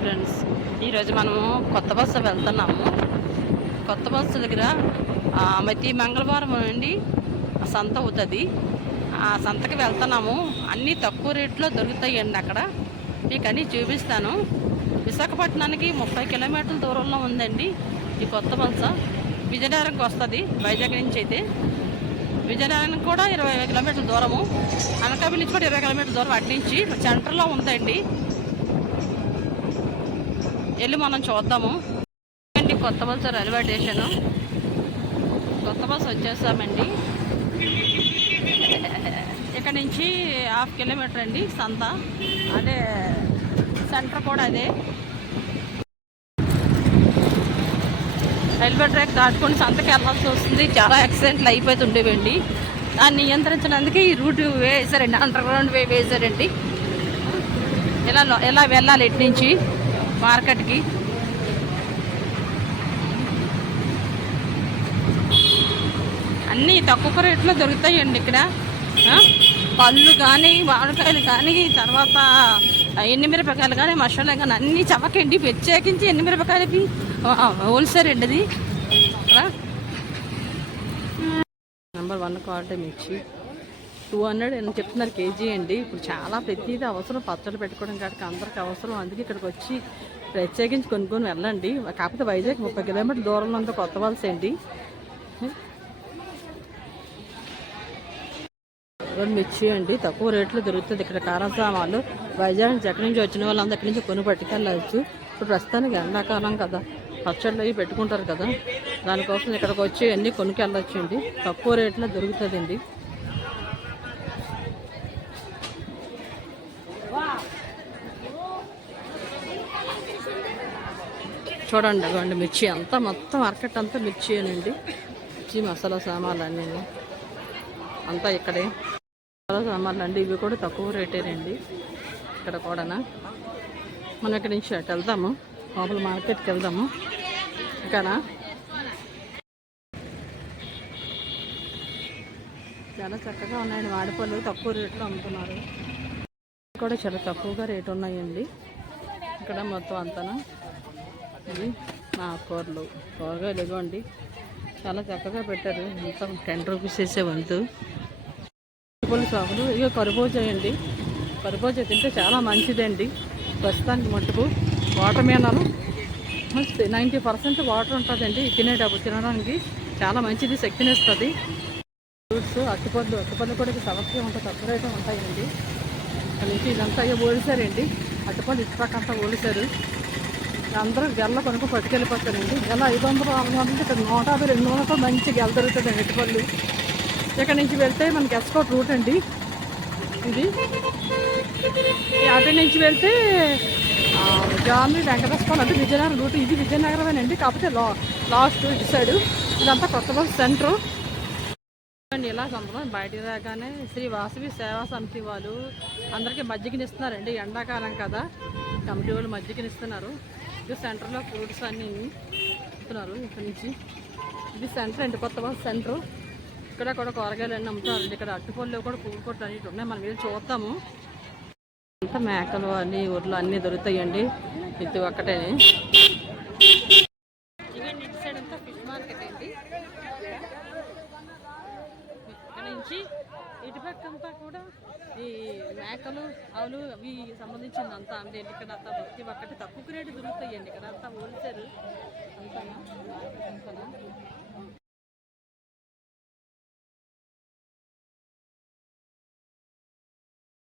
Friends, ఈరోజు మనము కొత్త బస్సు వెళ్తున్నాము. కొత్త బస్సు దగ్గర ప్రతి మంగళవారం నుండి సంత అవుతుంది. ఆ సంతకి వెళ్తున్నాము. అన్నీ తక్కువ రేట్లో దొరుకుతాయండి. అక్కడ మీకు అన్నీ చూపిస్తాను. విశాఖపట్నానికి 30 కిలోమీటర్ల దూరంలో ఉందండి ఈ కొత్త బస్సు. విజయనగరంకి వస్తుంది వైజాగ్ నుంచి. అయితే విజయనగరం కూడా 20 కిలోమీటర్ల దూరము, అనకాపల్లి నుంచి కూడా 20 కిలోమీటర్ల దూరం. అటు నుంచి సెంటర్లో ఉందండి. వెళ్ళి మనం చూద్దాము. కొత్త బస్సు రైల్వే స్టేషను. కొత్త బస్సు వచ్చేసామండి. ఇక్కడ నుంచి 1/2 కిలోమీటర్ అండి సంత. అదే సెంటర్ కూడా అదే. రైల్వే ట్రాక్ దాటుకొని సంతకి వెళ్ళాల్సి వస్తుంది. చాలా యాక్సిడెంట్లు అయిపోతుండేవండి. దాన్ని నియంత్రించడానికి ఈ రూట్ వేసారండి, అండర్ గ్రౌండ్ వే వేసారండి. ఎలా వెళ్ళాలి ఇటు నుంచి మార్కెట్కి. అన్నీ తక్కువ రేట్లో దొరుకుతాయండి ఇక్కడ. పళ్ళు కానీ, మామిడికాయలు కానీ, తర్వాత ఎండుమిరపకాయలు కానీ, మసాలా కానీ అన్నీ చవకండి. ప్రత్యేకించి ఎండుమిరపకాయలకి హోల్సేల్ అండి అది. నెంబర్ 1 క్వాలిటీ మిర్చి 200 అని చెప్తున్నారు కేజీ అండి. ఇప్పుడు చాలా ప్రతిదీ అవసరం. పచ్చళ్ళు పెట్టుకోవడం కాడికి అందరికి అవసరం. అందుకే ఇక్కడికి వచ్చి ప్రత్యేకించి కొనుక్కొని వెళ్ళండి. కాకపోతే వైజాగ్ 30 కిలోమీటర్ల దూరంలో అంతా కొత్త వలస అండి. మిర్చి అండి తక్కువ రేట్లో దొరుకుతుంది ఇక్కడ. కారం సామాన్లు వైజాగ్ నుంచి ఎక్కడి నుంచి వచ్చిన వాళ్ళందరూ అక్కడి నుంచి కొని పట్టుకెళ్ళచ్చు. ఇప్పుడు ప్రస్తుతానికి ఎండాకాలం కదా, పచ్చళ్ళు అవి పెట్టుకుంటారు కదా, దానికోసం ఇక్కడికి వచ్చి అన్నీ కొనుక్కెళ్ళచ్చు అండి. తక్కువ రేట్లో దొరుకుతుందండి. చూడండి అవ్వండి మిర్చి అంతా, మొత్తం మార్కెట్ అంతా మిర్చి అనండి. మిర్చి మసాలా సామాన్లు అన్నీ అంతా ఇక్కడే. మసాలా సామాన్లు అండి, ఇవి కూడా తక్కువ రేటేనండి ఇక్కడ కూడా. మనం ఇక్కడి నుంచి అటు వెళ్దాము, లోపల మార్కెట్కి వెళ్దాము. ఇక్కడ చాలా చక్కగా ఉన్నాయండి. వాడిపళ్ళు తక్కువ రేట్లో అమ్ముతున్నారు. కూడా చాలా తక్కువగా రేటు ఉన్నాయండి ఇక్కడ. మొత్తం అంతా ఇది కూరలు, కూరగాయలు ఇవ్వండి. చాలా చక్కగా పెట్టారు. మొత్తం 10 రూపీస్ వేసే వంతు. పుల్ల సాగులు ఇక కర్బూజ అండి. కర్బూజ తింటే చాలా మంచిదండి. ప్రస్తుతానికి మట్టుకు వాటర్ మీనాలు 90% వాటర్ ఉంటుందండి. తినేటప్పుడు తినడానికి చాలా మంచిది, శక్తినిస్తుంది. ఫ్రూట్స్, అట్టుపళ్ళు కూడా సమస్య ఉంటుంది, తక్కువ రేటు ఉంటాయండి. ఇక్కడ నుంచి ఇదంతా ఇక ఓడిసారండి. అట్టుపళ్ళు ఇటుపక్కంతా ఓడిసారు. అందరూ గెల్ల కొనుక్కు పట్టుకెళ్ళిపోతారండి. గెల 500, 600, ఇక్కడ 150, 200 మంచి గెల దొరుకుతుందండి అట్టుపళ్ళు. ఇక్కడ నుంచి వెళ్తే మనకి ఎస్కోట్ రూట్ అండి ఇది. అటు నుంచి వెళ్తే జామి వెంకటేశ్వరం అంటే విజయనగరం రూట్. ఇది విజయనగరమేనండి, కాకపోతే లాస్ట్ ఇటు సైడు. ఇదంతా కొత్త బస్ సెంటరు అండి. ఇలా సంబరం బయటికి రాగానే శ్రీ వాసవి సేవా సమితి వాళ్ళు అందరికీ మజ్జిగనిస్తున్నారండి. ఎండాకాలం కదా, కమిటీ వాళ్ళు మజ్జిగనిస్తున్నారు. ఇది సెంటర్లో ఫ్రూట్స్ అన్నీ ఇస్తున్నారు. ఇక్కడ నుంచి ఇది సెంటర్ అండి, కొత్త బస్ సెంటరు. ఇక్కడ కూడా కూరగాయలు అన్నీ అమ్ముతారండి. ఇక్కడ అట్టుపళ్ళు కూడా, పువ్వు కొట్లు అన్నిటి ఉన్నాయి. మనం వెళ్ళి చూద్దాము. అంతా మేకలు అన్నీ, ఊర్లు అన్నీ దొరుకుతాయండి. ఇది ఒక్కటే. ఇవన్నీ ఇటు సైడ్ అంతా ఫిష్ మార్కెట్ అండి. ఇక్కడ నుంచి ఇటుపక్కంతా కూడా ఈ మేకలు, ఆవులు అవి సంబంధించిందంతా అండి. ఇక్కడ అంతా ప్రతి ఒక్కటి తక్కువ రేటు దొరుకుతాయండి. ఇక్కడ అంతా హోల్సేల్ అంతా.